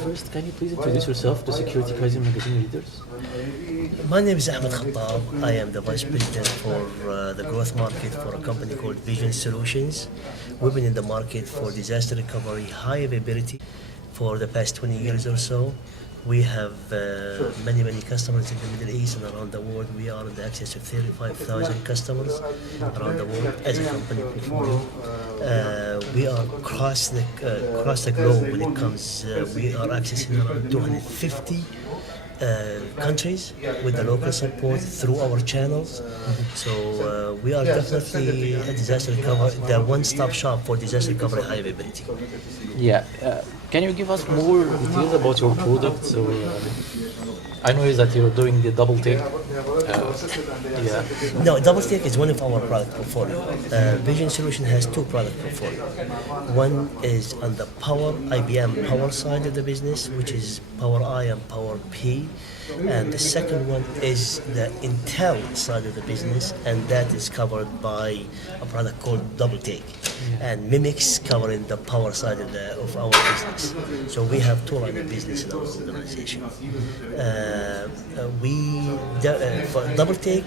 first, can you please introduce yourself to Security Kaizen magazine readers? My name is Ahmed Khatab. I am the Vice President for the growth market for a company called Vision Solutions. We've been in the market for disaster recovery, high availability for the past 20 years or so. We have many customers in the Middle East and around the world. We are in the excess of 35,000 customers around the world as a company portfolio. We are across the globe when it comes. We are accessing around 250 countries with the local support through our channels. So we are definitely a disaster recovery, the one-stop shop for disaster recovery high availability. Yeah. Can you give us more details about your product? So I know that you're doing the double take. Yeah. No, Double Take is one of our product portfolio. Vision Solution has two product portfolio. One is on the Power IBM Power side of the business, which is Power I and Power P, and the second one is the Intel side of the business, and that is covered by a product called Double Take. And Mimics covering the power side of our business. So we have two lines of business in our organization. For Double Take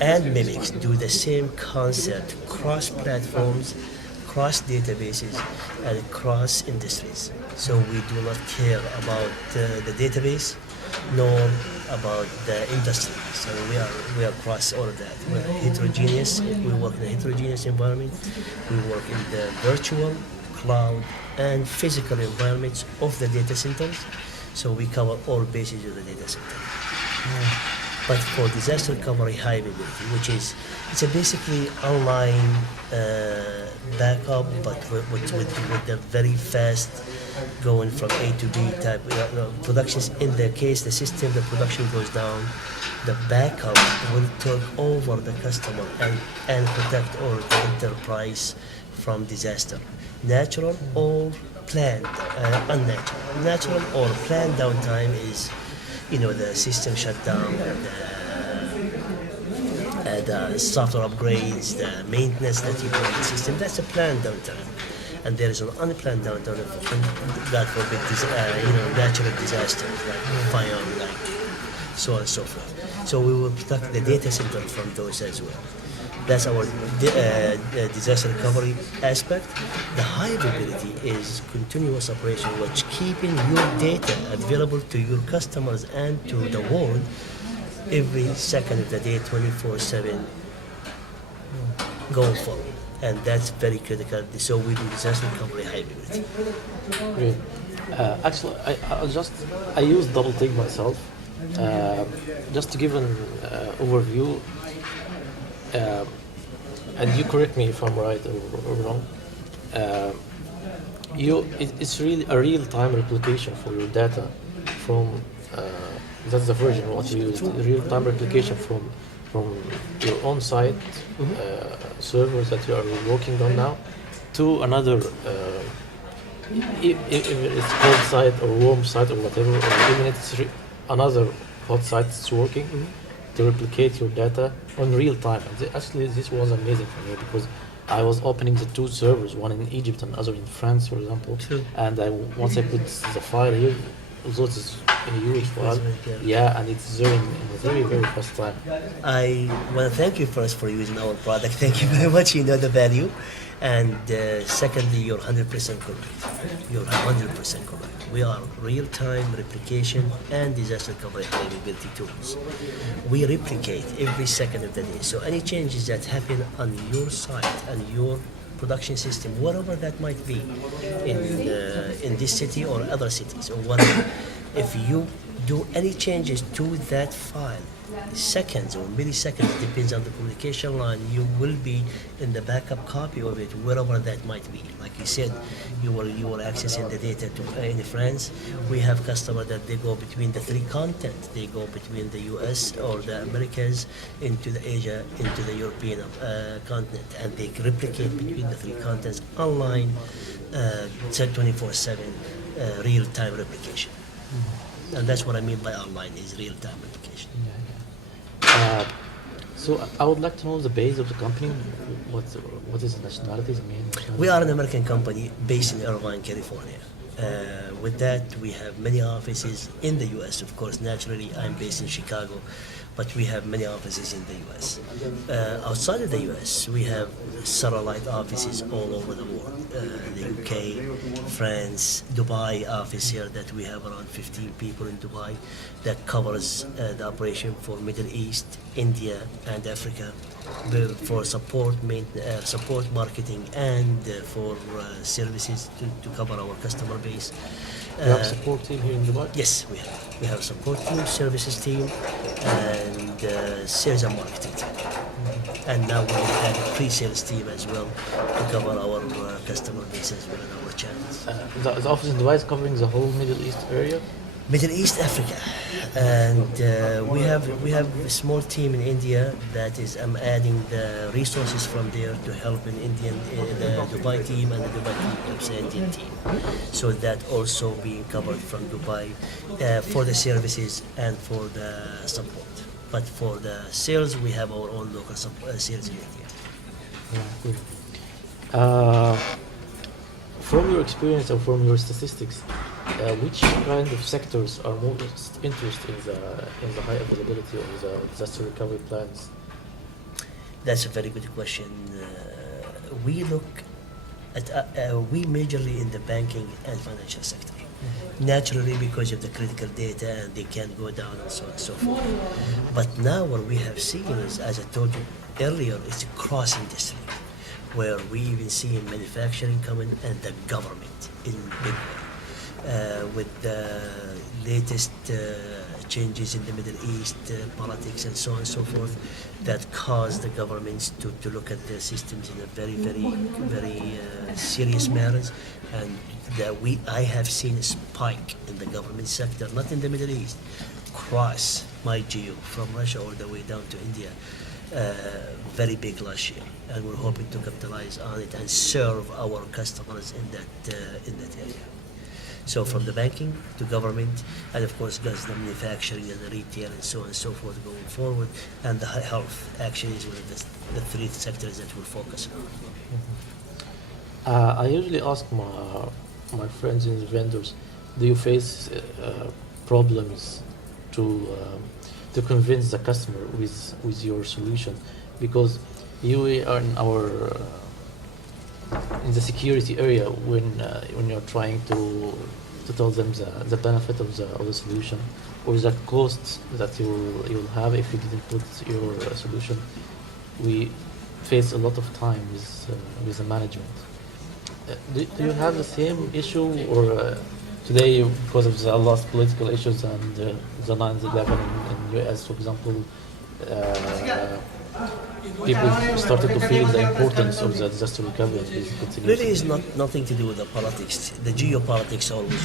and Mimics do the same concept, cross platforms, cross databases, and cross industries. So we do not care about the database nor about the industry. So we are across all of that. We're heterogeneous. We work in a heterogeneous environment. We work in the virtual, cloud, and physical environments of the data centers. So we cover all bases of the data center. But for disaster recovery high availability, which is it's a basically online backup, but with the very fast going from A to B type productions. In the case the system, the production goes down, the backup will turn over the customer and protect all the enterprise from disaster, natural or planned, unnatural. Natural or planned downtime is, the system shut down, the software upgrades, the maintenance that you do in the system. That's a planned downtime. And there is an unplanned downtime of, God forbid, natural disasters like fire, like so on and so forth. So we will protect the data center from those as well. That's our disaster recovery aspect. The high availability is continuous operation, which keeping your data available to your customers and to the world every second of the day, 24/7, going forward. And that's very critical. So we do disaster recovery high availability. Great. Actually, I use Double Take myself. Just to give an overview, and you correct me if I'm right or wrong. It's really a real-time replication for your data from. That's the version what you use. Real-time replication from your on-site servers that you are working on now to another, if it's cold site or warm site or whatever, or even if it's another hot site that's working, to replicate your data on real time. Actually, this was amazing for me because I was opening the two servers, one in Egypt and other in France, for example. True. And once I put the file here, although it's a huge file, and it's in a very fast time. I want to thank you first for using our product. Thank you very much. You know the value. And secondly, you're 100% correct. You're 100% correct. We are real-time replication and disaster recovery availability tools. We replicate every second of the day. So any changes that happen on your site and your production system, whatever that might be, in this city or other cities or whatever, if you do any changes to that file, seconds or milliseconds, depends on the communication line, you will be in the backup copy of it, wherever that might be. Like you said, you were accessing the data in France. We have customers that they go between the three continents. They go between the US or the Americas into the Asia, into the European continent, and they replicate between the three continents online, 24/7 real-time replication. And that's what I mean by online, is real-time replication. So I would like to know the base of the company. What is the nationalities? We are an American company based in Irvine, California. With that, we have many offices in the U.S. Of course, naturally, I'm based in Chicago, but we have many offices in the U.S. Outside of the U.S., we have satellite offices all over the world. The U.K., France, Dubai office here that we have around 15 people in Dubai that covers the operation for Middle East, India, and Africa for support marketing and for services to cover our customer base. You have a support team here in Dubai? Yes, we have. We have a support team, services team, and sales and marketing team. And now we have a pre-sales team as well to cover our customer base as well and our channels. The office in Dubai is covering the whole Middle East area? Middle East, Africa, and we have a small team in India that is. I'm adding the resources from there to help the Dubai team, and the Dubai team helps the Indian team. So that also being covered from Dubai for the services and for the support. But for the sales, we have our own local sales in India. Yeah, good. From your experience or from your statistics, which kind of sectors are most interested in the high availability of the disaster recovery plans? That's a very good question. We look at we majorly in the banking and financial sector. Naturally, because of the critical data and they can go down and so on and so forth. But now what we have seen is, as I told you earlier, it's a cross industry, where we even see manufacturing coming and the government in big way. With the latest changes in the Middle East, politics and so on and so forth, that caused the governments to look at their systems in a very serious matters. And I have seen a spike in the government sector, not in the Middle East, across my geo, from Russia all the way down to India. Very big last year, and we're hoping to capitalize on it and serve our customers in that area. So from the banking to government, and of course, there's the manufacturing and the retail and so on and so forth going forward, and the health actually is one of the three sectors that we're focusing on. I usually ask my friends and vendors, do you face problems to convince the customer with your solution? Because you are in the security area when you're trying to tell them the benefit of the solution or the costs that you'll have if you didn't put your solution. We face a lot of time with the management. Do you have the same issue, or today, because of the last political issues and the 9/11 in US, for example, people started to feel the importance of the disaster recovery? Really, is nothing to do with the politics. The geopolitics always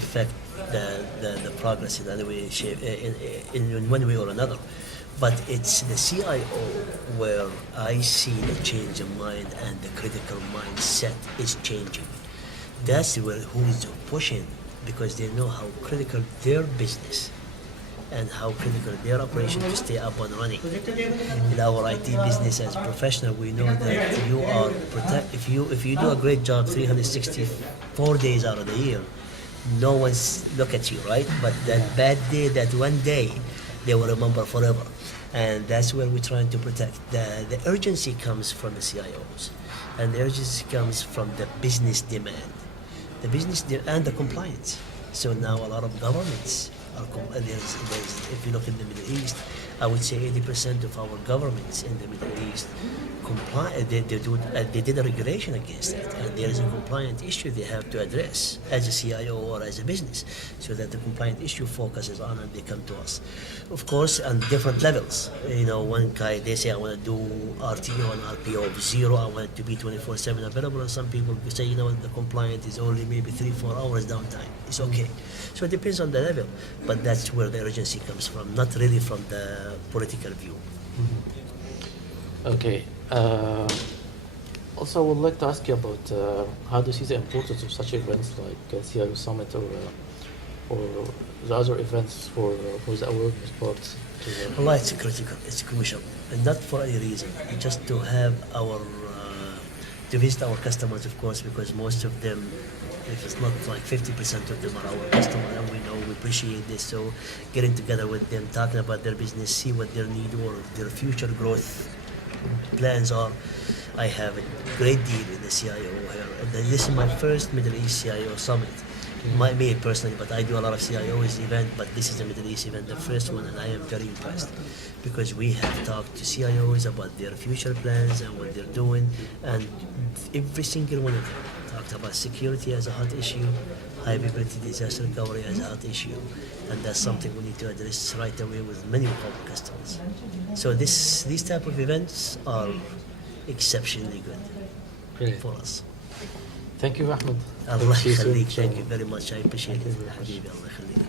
affect the progress in any way, shape, in one way or another. But it's the CIO where I see the change of mind and the critical mindset is changing. That's where who is pushing, because they know how critical their business and how critical their operation to stay up and running. In our IT business as a professional, we know that you are if you do a great job 364 days out of the year, no one's look at you, right? But that bad day, that one day, they will remember forever. And that's where we're trying to protect. The urgency comes from the CIOs, and the urgency comes from the business demand, and the compliance. So now a lot of governments are, if you look in the Middle East, I would say 80% of our governments in the Middle East comply. They did a regulation against that, and there is a compliant issue they have to address as a CIO or as a business, so that the compliant issue focuses on and they come to us. Of course, on different levels. You know, one guy, they say I want to do RTO and RPO of 0. I want it to be 24/7 available. And some people say, you know, the compliant is only maybe 3-4 hours downtime. It's okay. So it depends on the level, but that's where the urgency comes from, not really from the political view. Okay. Also, I would like to ask you about how do you see the importance of such events like CIO Summit or the other events for the awareness part? Allah, it's critical, it's crucial, and not for any reason, just to have to visit our customers, of course, because most of them if it's not like 50% of them are our customer, and we know we appreciate this. So getting together with them, talking about their business, see what their need or their future growth plans are. I have a great deal with the CIO here. This is my first Middle East CIO summit. Me personally, but I do a lot of CIOs event, but this is a Middle East event, the first one, and I am very impressed because we have talked to CIOs about their future plans and what they're doing, and every single one of them talked about security as a hot issue, high availability disaster recovery as a hot issue, and that's something we need to address right away with many of our customers. So these type of events are exceptionally good Brilliant. for us. Thank you, Ahmed. الله See you soon, يخليك. inshallah. Thank you very much. I appreciate it. حبيبي الله يخليك.